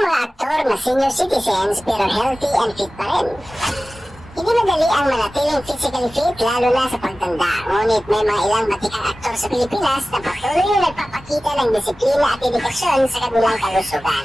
ang mga aktor na senior citizens pero healthy and fit pa rin. Hindi madali ang manatiling physically fit lalo na sa pagtanda. Ngunit may mga ilang batikang aktor sa Pilipinas na patuloy na nagpapakita ng disiplina at dedikasyon sa kanilang kalusugan.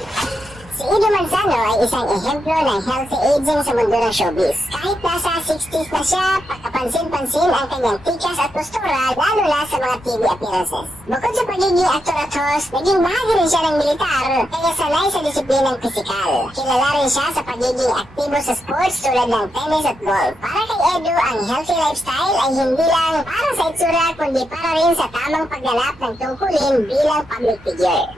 Si Edo Manzano ay isang ehemplo ng healthy aging sa mundo ng showbiz. Kahit nasa 60s na siya, pagkapansin-pansin ang kanyang tikas at postura lalo na sa mga TV appearances. Bukod sa pagiging aktor at host, naging bahagi rin siya ng militar kaya sanay sa disiplinang pisikal. Kilala rin siya sa pagiging aktibo sa sports tulad ng tennis at golf. Para kay Edo, ang healthy lifestyle ay hindi lang para sa itsura kundi para rin sa tamang pagganap ng tungkulin bilang public figure.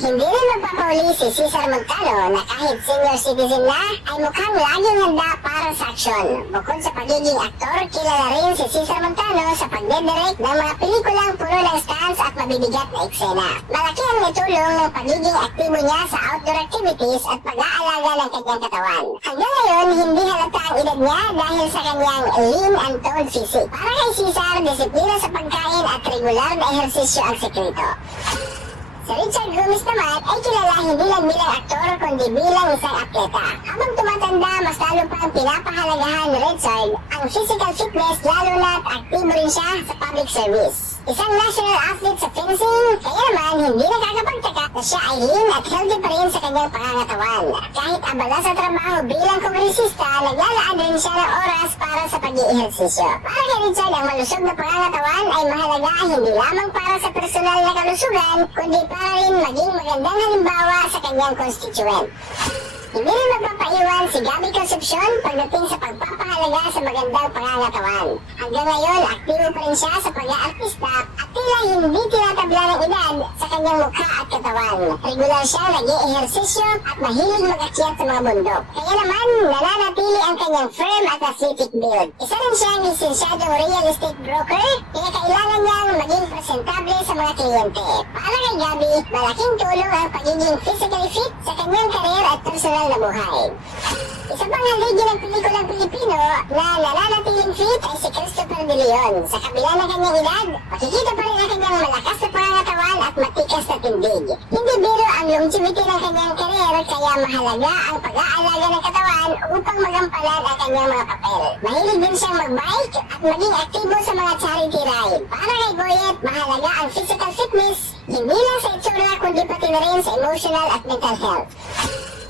Hindi rin magpapauli si Cesar Montano na kahit senior citizen na ay mukhang laging handa para sa aksyon. Bukod sa pagiging aktor, kilala rin si Cesar Montano sa pagdedirect ng mga pelikulang puno ng stunts at mabibigat na eksena. Malaki ang itulong ng pagiging aktibo niya sa outdoor activities at pag-aalaga ng kanyang katawan. Hanggang ngayon, hindi halata ang edad niya dahil sa kanyang lean and toned physique. Para kay Cesar, disiplina sa pagkain at regular na ehersisyo ang sekreto. Si Richard Gomez naman ay kilala hindi lang bilang aktor kundi bilang isang atleta. Habang tumatanda, mas lalo pang pinapahalagahan ni Richard ang physical fitness lalo na't aktibo rin siya sa public service. Isang national athlete sa fencing, kaya naman hindi nakakapagtaka na siya ay lean at healthy pa rin sa kanyang pangangatawan. Kahit abala sa trabaho bilang kongresista, naglalaan din siya ng oras para sa pag-iihersisyo. Para kay Richard, ang malusog na pangangatawan ay mahalaga hindi lamang para sa personal na kalusugan, kundi para rin maging magandang halimbawa sa kanyang constituent. Hindi rin magpapaiwan si Gabby Concepcion pagdating sa pagpapahalaga sa magandang pangangatawan. Hanggang ngayon, aktibo pa rin siya sa pag-aartista at tila hindi tinatabla ng edad sa kanyang mukha at katawan. Regular siya nag-i-ehersisyo at mahilig mag-akyat sa mga bundok. Kaya naman, nananatili ang kanyang firm at athletic build. Isa rin siyang lisensyadong real estate broker, kaya kailangan niyang maging presentable sa mga kliyente. Para kay Gabby, malaking tulong ang pagiging physically fit sa kanyang karir at personal na buhay. Isa pang haligi ng pelikulang Pilipino na nananatiling fit ay si Christopher De Leon. Sa kabila ng kanyang edad, makikita pa rin ang kanyang malakas na pangangatawan at matikas na tindig. Hindi biro ang longevity ng kanyang karir kaya mahalaga ang pag-aalaga ng katawan upang magampanan ang kanyang mga papel. Mahilig din siyang mag-bike at maging aktibo sa mga charity ride. Para kay Boyet, mahalaga ang physical fitness, hindi lang sa itsura kundi pati na rin sa emotional at mental health.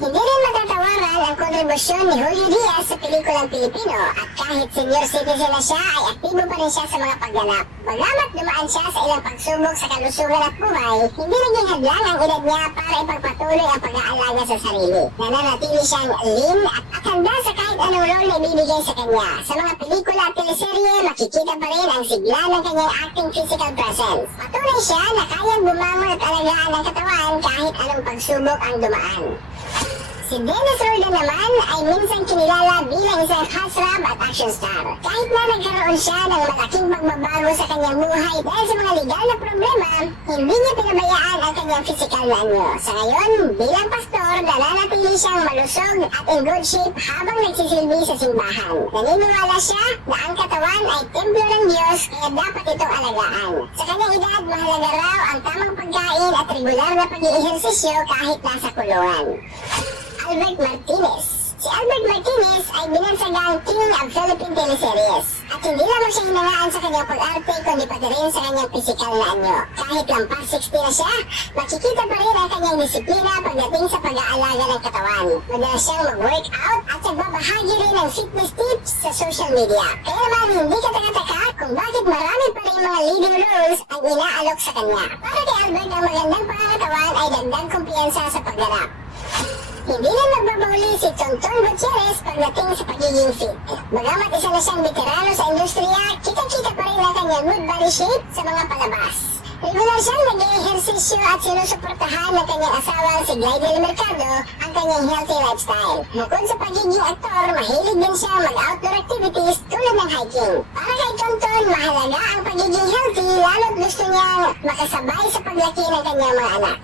Hindi rin matatawaran ang kontribusyon ni Julio Diaz sa pelikulang Pilipino at kahit senior citizen na siya ay aktibo pa rin siya sa mga pagganap. Bagamat dumaan siya sa ilang pagsubok sa kalusugan at buhay, hindi naging hadlang ang edad niya para ipagpatuloy ang pag-aalaga sa sarili. Nananatili siyang lean at handa sa kahit anong role na ibibigay sa kanya. Sa mga pelikula at teleserye, makikita pa rin ang sigla ng kanyang acting physical presence. Patunay siya na kayang bumangon at alagaan ang katawan kahit anong pagsubok ang dumaan. Si Dennis Rodan naman ay minsan kinilala bilang isang heartthrob at action star. Kahit na nagkaroon siya ng malaking pagbabago sa kanyang buhay dahil sa mga legal na problema, hindi niya pinabayaan ang kanyang physical na anyo. Sa ngayon, bilang pastor, nananatili siyang malusog at in good shape habang nagsisilbi sa simbahan. Naniniwala siya na ang katawan ay templo ng Diyos kaya dapat itong alagaan. Sa kanyang edad, mahalaga raw ang tamang pagkain at regular na pag-iihersisyo kahit nasa kulungan. Albert Martinez. Si Albert Martinez ay binansagang king of Philippine teleseries. At hindi lamang siya hinangaan sa kanyang pag-arte kundi pati rin sa kanyang pisikal na anyo. Kahit lampas 60 na siya, makikita pa rin ang kanyang disiplina pagdating sa pag-aalaga ng katawan. Madalas siyang mag-workout at nagbabahagi rin ng fitness tips sa social media. Kaya naman hindi kataka-taka kung bakit marami pa rin mga leading roles ang inaalok sa kanya. Para kay Albert, ang magandang pangangatawan ay dagdag kumpiyansa sa pagganap. Hindi na nagbabauli si Tonton Gutierrez pagdating sa pagiging fit. Bagamat isa na siyang veterano sa industriya, kitang-kita pa rin ang kanyang good body shape sa mga palabas. Regular siyang nag-ehersisyo at sinusuportahan ng kanyang asawang si Glidel Mercado ang kanyang healthy lifestyle. Bukod sa pagiging aktor, mahilig din siya mag-outdoor activities tulad ng hiking. Para kay Tonton, mahalaga ang pagiging healthy lalo't gusto niyang makasabay sa paglaki ng kanyang mga anak.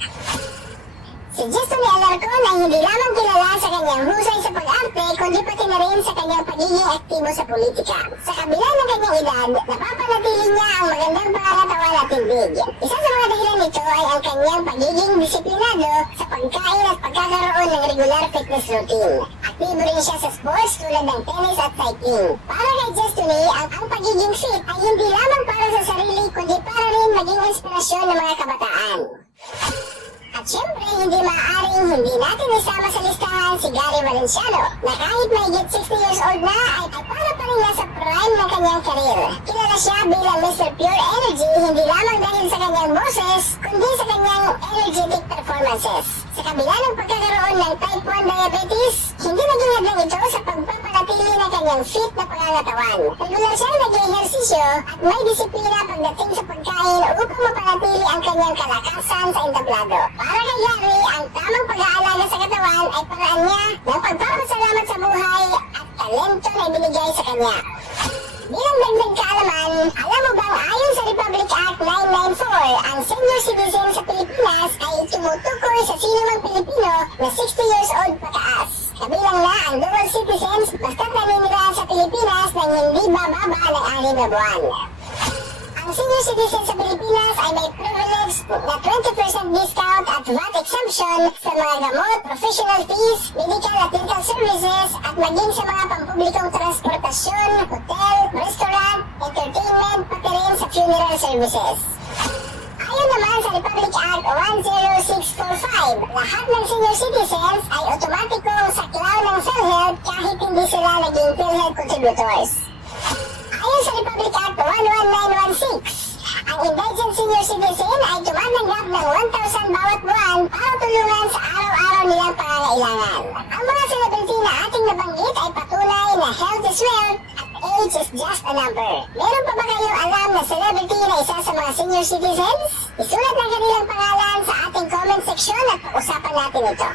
Si Destiny Alarcon ay hindi lamang kilala sa kanyang husay sa pag-arte, kundi pati na rin sa kanyang pagiging aktibo sa politika. Sa kabila ng kanyang edad, napapanatili niya ang magandang pangangatawan at tindig. Isa sa mga dahilan nito ay ang kanyang pagiging disiplinado sa pagkain at pagkakaroon ng regular fitness routine. Aktibo rin siya sa sports tulad ng tennis at cycling. Para kay Destiny, ang pagiging fit ay hindi lamang para sa sarili, kundi para rin maging inspirasyon ng mga kabataan. At syempre, hindi maaaring hindi natin isama sa listahan si Gary Valenciano, na kahit mahigit 60 years old na ay para pa rin nasa prime ng kanyang karir. Kilala siya bilang Mr. Pure Energy hindi lamang dahil sa kanyang boses, kundi sa kanyang energetic performances. Sa kabila ng pagkakaroon ng type 1 diabetes, hindi naging hadlang ito sa pagpapanatili ng kanyang fit na pangangatawan. Regular siyang nag-ehersisyo at may disiplina pagdating sa pagkain upang mapanatili ang kanyang kalakasan sa entablado. Para kay Gary, ang tamang pag-aalaga sa katawan ay paraan niya ng pagpapasalamat sa buhay at talento na ibinigay sa kanya. Bilang dagdag kaalaman, alam mo bang ayon sa Republic Act 994, ang senior citizen sa Pilipinas ay tumutukoy sa sino mang Pilipino na 60 years old pataas. Kabilang na ang dual citizens basta naninirahan sa Pilipinas nang hindi bababa ng 6 na buwan. Ang senior citizen sa Pilipinas ay may privilege na 20% discount at VAT exemption sa mga gamot, professional fees, medical at dental services at maging sa mga pampublikong transportasyon, hotel, restaurant, entertainment, pati rin sa funeral services. Ayon naman sa Republic Act 10645, lahat ng senior citizens ay otomatikong saklaw ng PhilHealth kahit hindi sila naging PhilHealth contributors. Ayon sa Republic Act 11916, ang indigent senior citizen ay tumatanggap ng 1,000 bawat buwan para tulungan sa araw-araw nilang pangangailangan. Ang mga celebrity na ating nabanggit ay patunay na health is wealth at age is just a number. Meron pa ba kayong alam na celebrity na isa sa mga senior citizens? Isulat ng kanilang pangalan sa ating comment section at pag-usapan natin ito.